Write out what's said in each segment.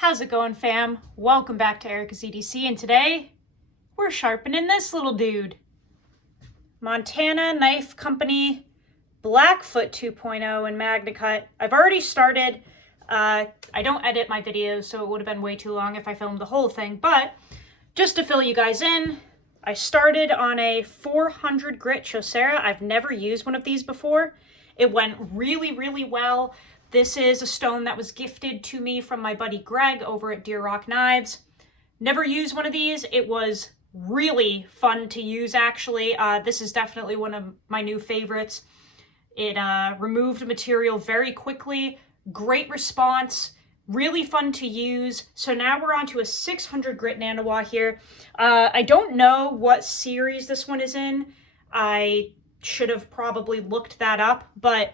How's it going, fam? Welcome back to Erica's EDC, and today we're sharpening this little dude. Montana Knife Company Blackfoot 2.0 in Magnacut. I've already started. I don't edit my videos, so it would have been way too long if I filmed the whole thing, but just to fill you guys in, I started on a 400 grit Chaucera. I've never used one of these before. It went really, really well. This is a stone that was gifted to me from my buddy Greg over at Deer Rock Knives. Never used one of these. It was really fun to use, actually. This is definitely one of my new favorites. It removed material very quickly. Great response. Really fun to use. So now we're on to a 600 grit Nanawa here. I don't know what series this one is in. I should have probably looked that up, but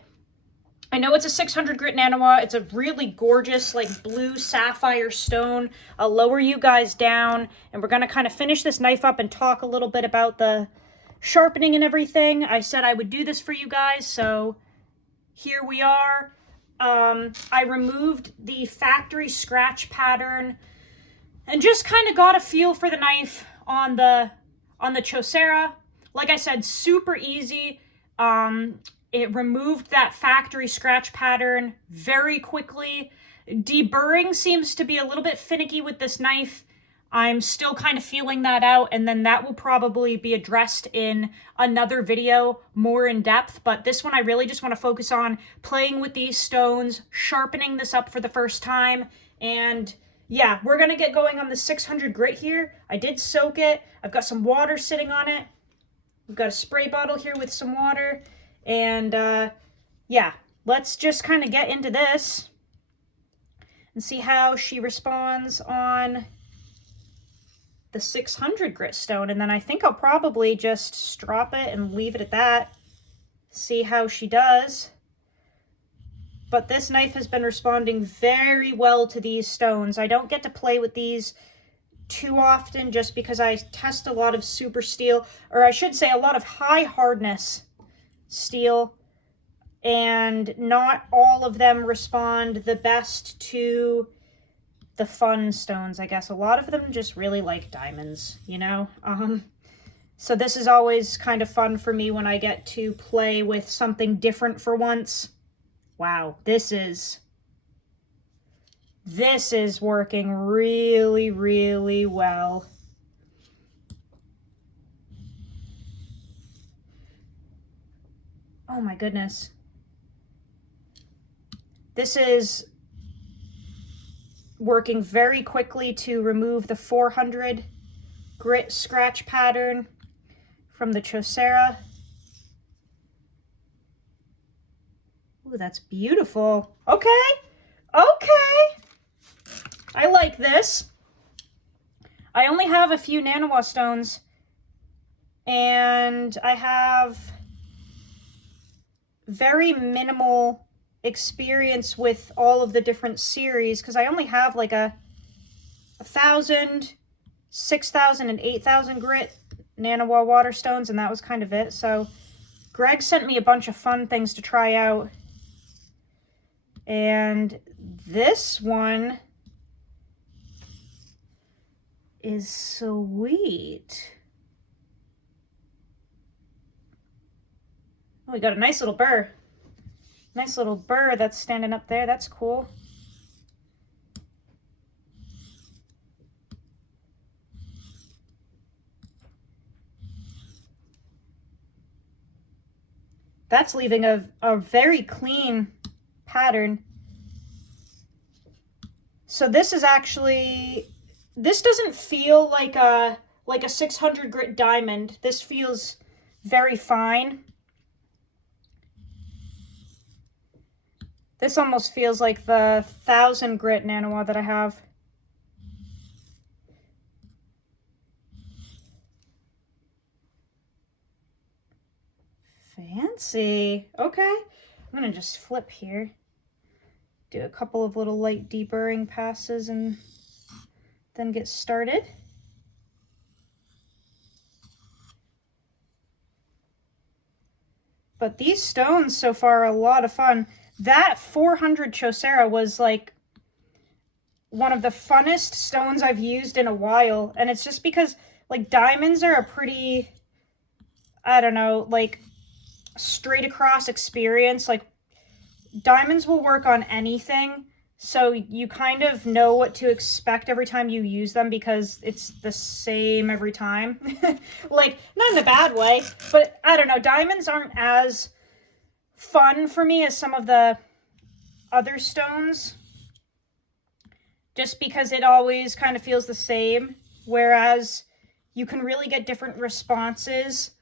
I know it's a 600 grit Nanawa. It's a really gorgeous, like, blue sapphire stone. I'll lower you guys down, and we're going to kind of finish this knife up and talk a little bit about the sharpening and everything. I said I would do this for you guys, so here we are. I removed the factory scratch pattern and just kind of got a feel for the knife on the Chaucera. Like I said, super easy. It removed that factory scratch pattern very quickly. Deburring seems to be a little bit finicky with this knife. I'm still kind of feeling that out, and then that will probably be addressed in another video more in depth. But this one I really just want to focus on playing with these stones, sharpening this up for the first time. And yeah, we're going to get going on the 600 grit here. I did soak it. I've got some water sitting on it. We've got a spray bottle here with some water. And yeah, let's just kind of get into this and see how she responds on the 600 grit stone. And then I think I'll probably just strop it and leave it at that, see how she does. But this knife has been responding very well to these stones. I don't get to play with these too often just because I test a lot of super steel, or I should say a lot of high hardness steel, and not all of them respond the best to the fun stones, I guess. A lot of them just really like diamonds, you know? So this is always kind of fun for me when I get to play with something different for once. Wow, this is working really, really well. Oh my goodness. This is working very quickly to remove the 400 grit scratch pattern from the Chaucera. Ooh, that's beautiful. Okay. I like this. I only have a few Nanawa stones, and I have very minimal experience with all of the different series because I only have like a 1,000, 6,000, and 8,000 grit Nanawa water stones, and that was kind of it. So Greg sent me a bunch of fun things to try out, and this one is sweet. Oh, we got a nice little burr. Nice little burr that's standing up there. That's cool. That's leaving a very clean pattern. So this is actually, this doesn't feel like a 600 grit diamond. This feels very fine. This almost feels like the 1,000 grit Nanawa that I have. Fancy. Okay. I'm going to just flip here. Do a couple of little light deburring passes and then get started. But these stones so far are a lot of fun. That 400 Chaucera was like one of the funnest stones I've used in a while. And it's just because, like, diamonds are a pretty, I don't know, like, straight across experience. Like, diamonds will work on anything, so you kind of know what to expect every time you use them because it's the same every time. Like, not in a bad way, but I don't know, diamonds aren't as fun for me as some of the other stones, just because it always kind of feels the same, whereas you can really get different responses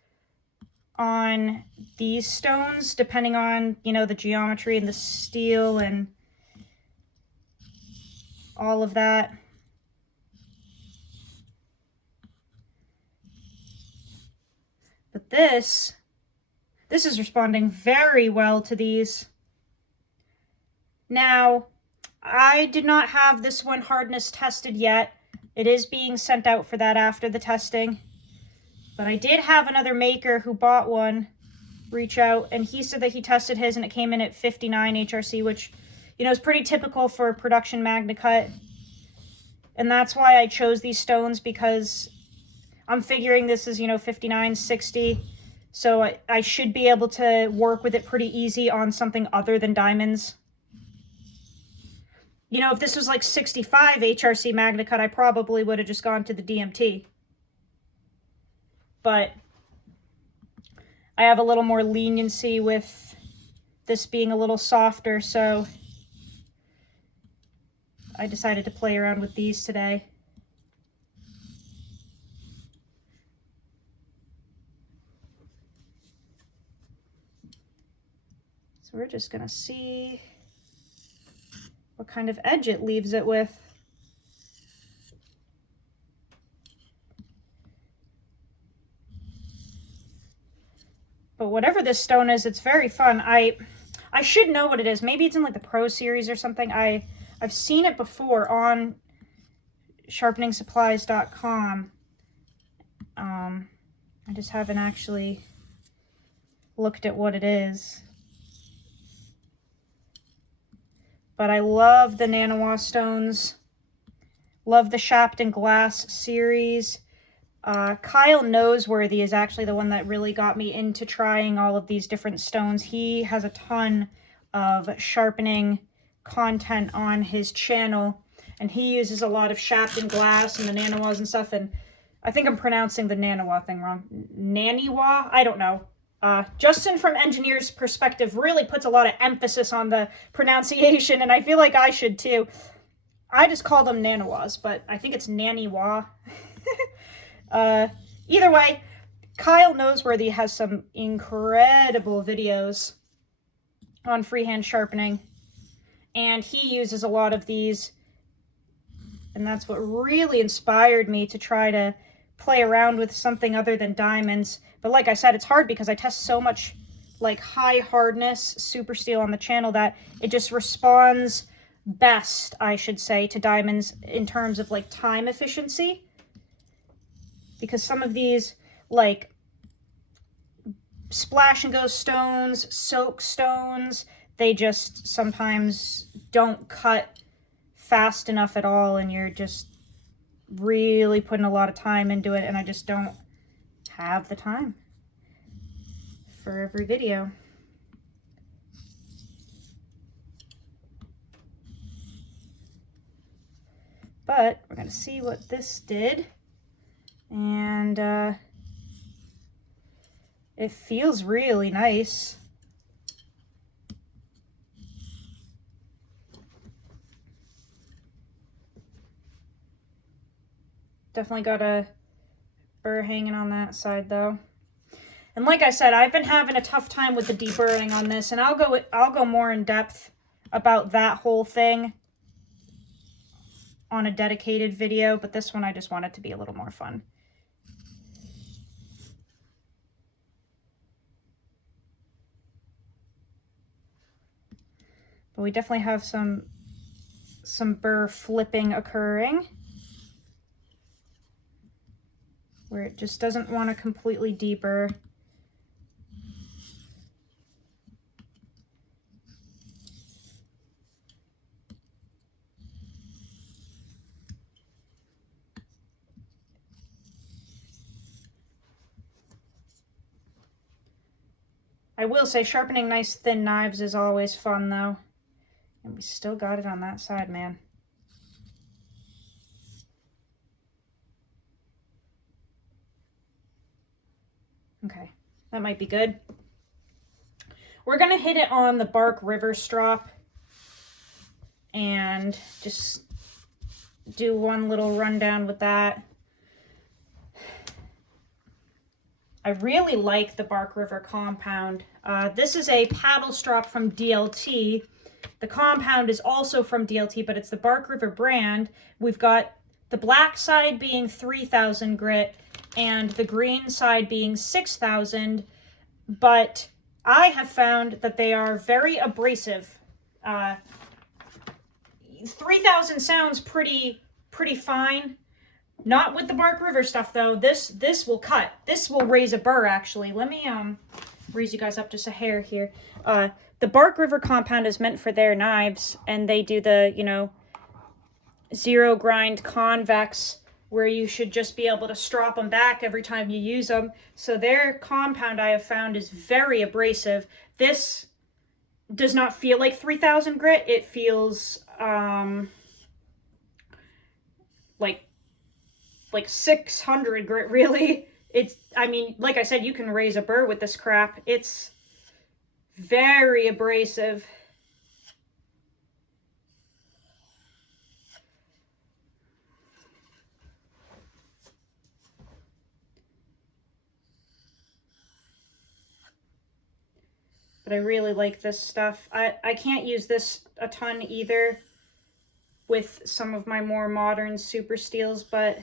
on these stones depending on, you know, the geometry and the steel and all of that. But this is responding very well to these. Now, I did not have this one hardness tested yet. It is being sent out for that after the testing. But I did have another maker who bought one reach out, and he said that he tested his and it came in at 59 HRC, which, you know, is pretty typical for production Magnacut. And that's why I chose these stones, because I'm figuring this is, you know, 59, 60. So I should be able to work with it pretty easy on something other than diamonds. You know, if this was like 65 HRC Magnacut, I probably would have just gone to the DMT. But I have a little more leniency with this being a little softer, so I decided to play around with these today. So we're just gonna see what kind of edge it leaves it with. But whatever this stone is, it's very fun. I should know what it is. Maybe it's in like the Pro Series or something. I've seen it before on sharpeningsupplies.com. I just haven't actually looked at what it is. But I love the Nanawa stones. Love the Sharpening Glass series. Kyle Noseworthy is actually the one that really got me into trying all of these different stones. He has a ton of sharpening content on his channel, and he uses a lot of Sharpening Glass and the Nanawas and stuff, and I think I'm pronouncing the Nanawa thing wrong. Naniwa? I don't know. Justin from Engineer's Perspective really puts a lot of emphasis on the pronunciation, and I feel like I should too. I just call them Nanawas, but I think it's Naniwa. Either way, Kyle Noseworthy has some incredible videos on freehand sharpening, and he uses a lot of these, and that's what really inspired me to try to play around with something other than diamonds. But like I said, it's hard because I test so much like high hardness super steel on the channel that it just responds best, I should say, to diamonds in terms of like time efficiency. Because some of these, like, splash and go stones, soak stones, they just sometimes don't cut fast enough at all, and you're just really putting a lot of time into it, and I just don't have the time for every video. But we're going to see what this did. And it feels really nice. Definitely got a burr hanging on that side though. And like I said, I've been having a tough time with the deburring on this, and I'll go more in depth about that whole thing on a dedicated video, but this one I just want it to be a little more fun. But we definitely have some burr flipping occurring, where it just doesn't want to completely deburr. I will say sharpening nice thin knives is always fun though. And we still got it on that side, man. Okay, that might be good. We're gonna hit it on the Bark River strop and just do one little rundown with that. I really like the Bark River compound. This is a paddle strop from DLT. The compound is also from DLT, but it's the Bark River brand. We've got the black side being 3,000 grit and the green side being 6,000, but I have found that they are very abrasive. 3,000 sounds pretty fine. Not with the Bark River stuff though. This will cut. This will raise a burr actually. Let me raise you guys up just a hair here. The Bark River compound is meant for their knives, and they do the, you know, zero grind convex where you should just be able to strop them back every time you use them. So their compound, I have found, is very abrasive. This does not feel like 3,000 grit. It feels like 600 grit, really. It's, I mean, like I said, you can raise a burr with this crap. It's very abrasive. But I really like this stuff. I can't use this a ton either with some of my more modern super steels, but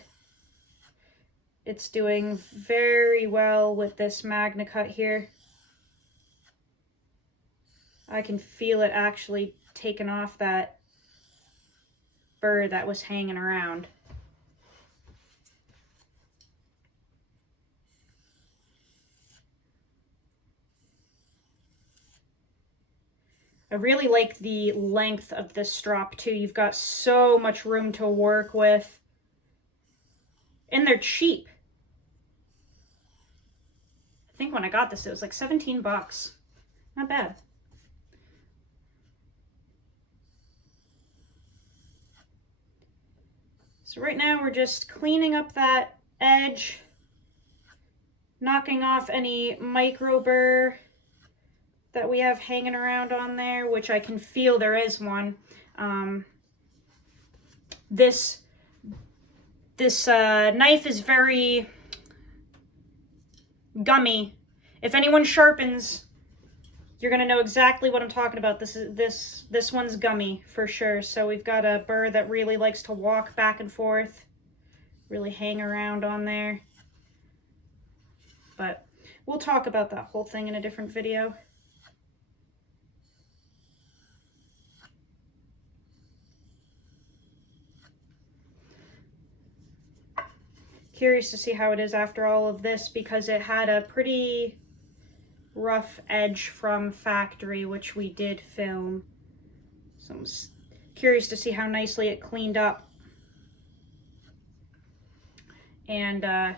it's doing very well with this Magnacut here. I can feel it actually taking off that burr that was hanging around. I really like the length of this strop too. You've got so much room to work with. And they're cheap. I think when I got this, it was like 17 bucks. Not bad. So right now we're just cleaning up that edge, knocking off any micro burr that we have hanging around on there, which I can feel there is one. This knife is very gummy. If anyone sharpens, you're gonna know exactly what I'm talking about. This one's gummy for sure. So we've got a burr that really likes to walk back and forth, really hang around on there. But we'll talk about that whole thing in a different video. Curious to see how it is after all of this, because it had a pretty rough edge from factory, which we did film. So I'm curious to see how nicely it cleaned up. And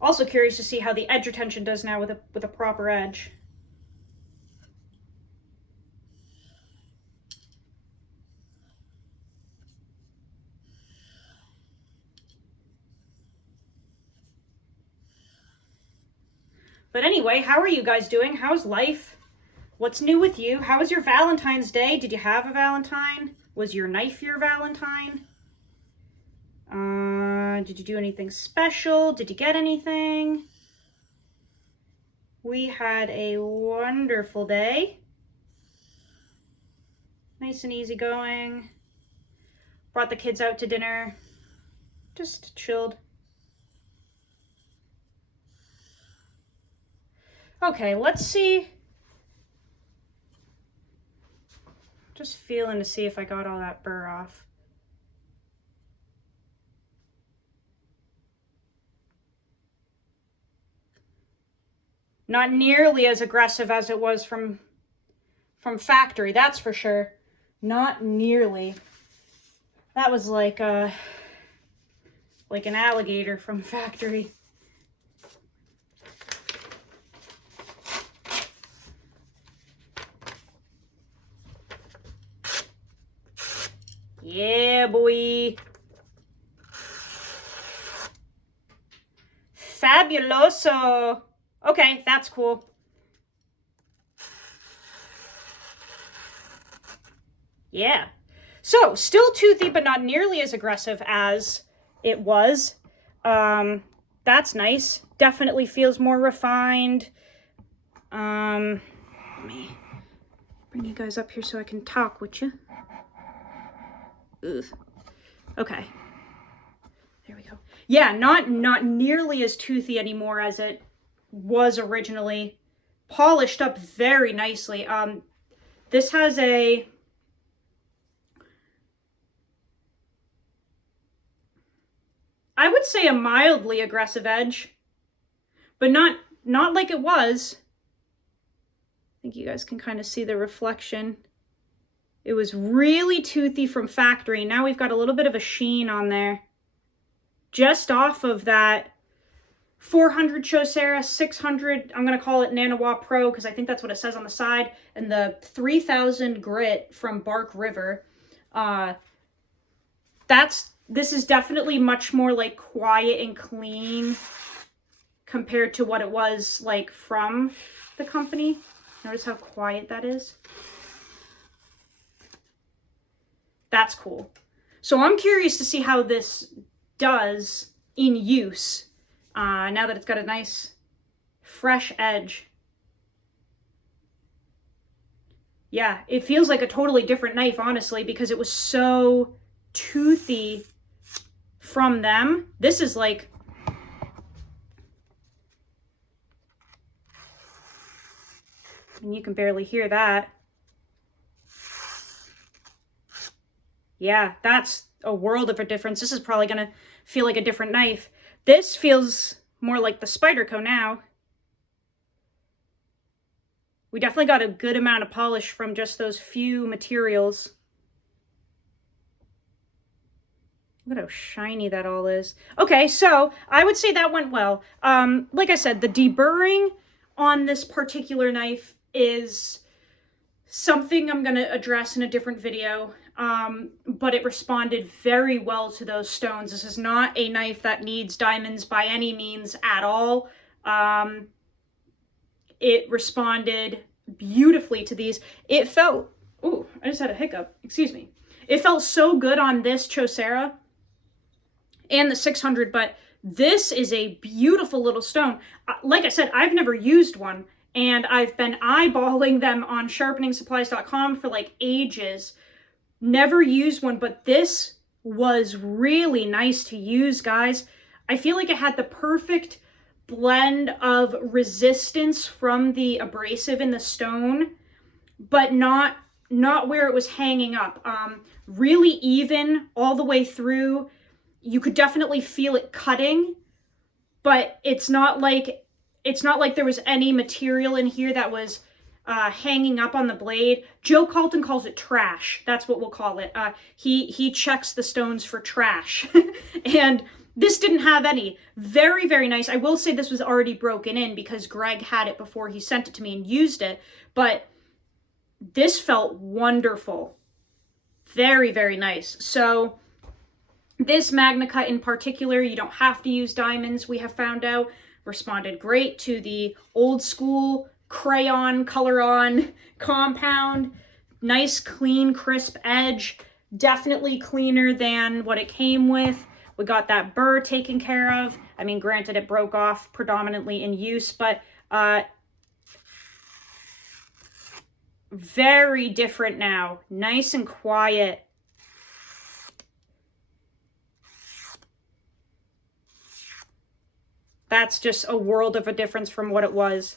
also curious to see how the edge retention does now with a proper edge. But anyway, how are you guys doing? How's life? What's new with you? How was your Valentine's Day? Did you have a Valentine? Was your knife your Valentine? Did you do anything special? Did you get anything? We had a wonderful day. Nice and easy going. Brought the kids out to dinner. Just chilled. Okay, let's see. Just feeling to see if I got all that burr off. Not nearly as aggressive as it was from factory, that's for sure. Not nearly. That was like an alligator from factory. Yeah, boy. Fabuloso. Okay, that's cool. Yeah. So, still toothy, but not nearly as aggressive as it was. That's nice. Definitely feels more refined. Let me bring you guys up here so I can talk with you. Ugh. Okay. There we go. Yeah, not nearly as toothy anymore as it was originally. Polished up very nicely. This has a... I would say a mildly aggressive edge, but not like it was. I think you guys can kind of see the reflection. It was really toothy from factory. Now we've got a little bit of a sheen on there. Just off of that 400 Chaucera, 600, I'm going to call it Nanawa Pro because I think that's what it says on the side, and the 3000 grit from Bark River. This is definitely much more like quiet and clean compared to what it was like from the company. Notice how quiet that is. That's cool. So I'm curious to see how this does in use now that it's got a nice fresh edge. Yeah, it feels like a totally different knife, honestly, because it was so toothy from them. This is like... and you can barely hear that. Yeah, that's a world of a difference. This is probably going to feel like a different knife. This feels more like the Spyderco now. We definitely got a good amount of polish from just those few materials. Look at how shiny that all is. Okay, so I would say that went well. Like I said, the deburring on this particular knife is something I'm going to address in a different video, but it responded very well to those stones. This is not a knife that needs diamonds by any means at all. It responded beautifully to these. It felt... ooh, I just had a hiccup. Excuse me. It felt so good on this Chaucera and the 600, but this is a beautiful little stone. Like I said, I've never used one, and I've been eyeballing them on sharpeningsupplies.com for like ages. Never used one, but this was really nice to use, guys. I feel like it had the perfect blend of resistance from the abrasive in the stone, but not where it was hanging up. Really even all the way through. You could definitely feel it cutting, but it's not like there was any material in here that was hanging up on the blade. Joe Calton calls it trash. That's what we'll call it. He checks the stones for trash. And this didn't have any. Very, very nice. I will say this was already broken in because Greg had it before he sent it to me and used it. But this felt wonderful. Very, very nice. So this Magnacut in particular, you don't have to use diamonds, we have found out. Responded great to the old school crayon color on compound. Nice, clean, crisp edge. Definitely cleaner than what it came with. We got that burr taken care of. I mean, granted, it broke off predominantly in use, but very different now. Nice and quiet. That's just a world of a difference from what it was.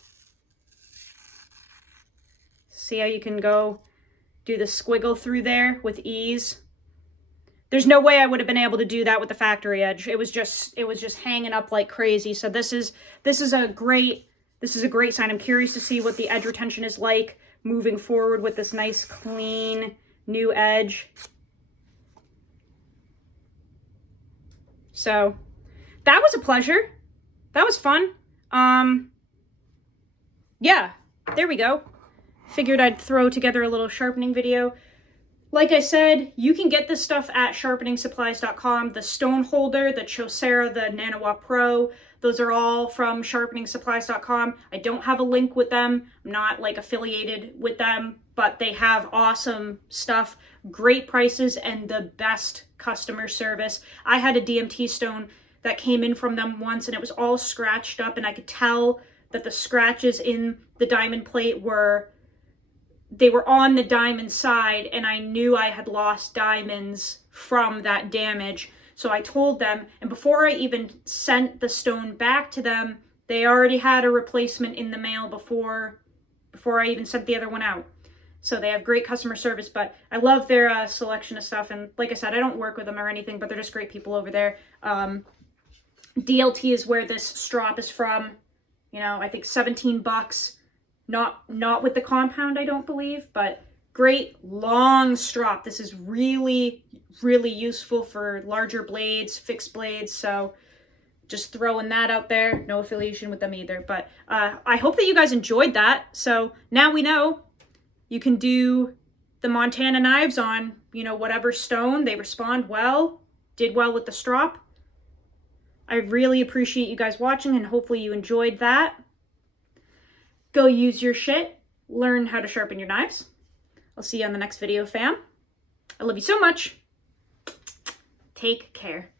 See how you can go do the squiggle through there with ease? There's no way I would have been able to do that with the factory edge. It was just hanging up like crazy. So this is a great sign. I'm curious to see what the edge retention is like moving forward with this nice clean new edge. So that was a pleasure. That was fun. Yeah, there we go. Figured I'd throw together a little sharpening video. Like I said, you can get this stuff at sharpeningsupplies.com. The stone holder, the Chosera, the Nanowa Pro, those are all from sharpeningsupplies.com. I don't have a link with them. I'm not like affiliated with them, but they have awesome stuff, great prices, and the best customer service. I had a DMT stone that came in from them once and it was all scratched up, and I could tell that the scratches in the diamond plate were on the diamond side, and I knew I had lost diamonds from that damage. So I told them, and before I even sent the stone back to them, they already had a replacement in the mail before I even sent the other one out. So they have great customer service, but I love their selection of stuff. And like I said, I don't work with them or anything, but they're just great people over there. DLT is where this strop is from. You know, I think 17 bucks. Not with the compound, I don't believe, but great long strop. This is really, really useful for larger blades, fixed blades. So just throwing that out there. No affiliation with them either. But I hope that you guys enjoyed that. So now we know you can do the Montana knives on, you know, whatever stone. They respond well, did well with the strop. I really appreciate you guys watching, and hopefully you enjoyed that. Go use your shit. Learn how to sharpen your knives. I'll see you on the next video, fam. I love you so much. Take care.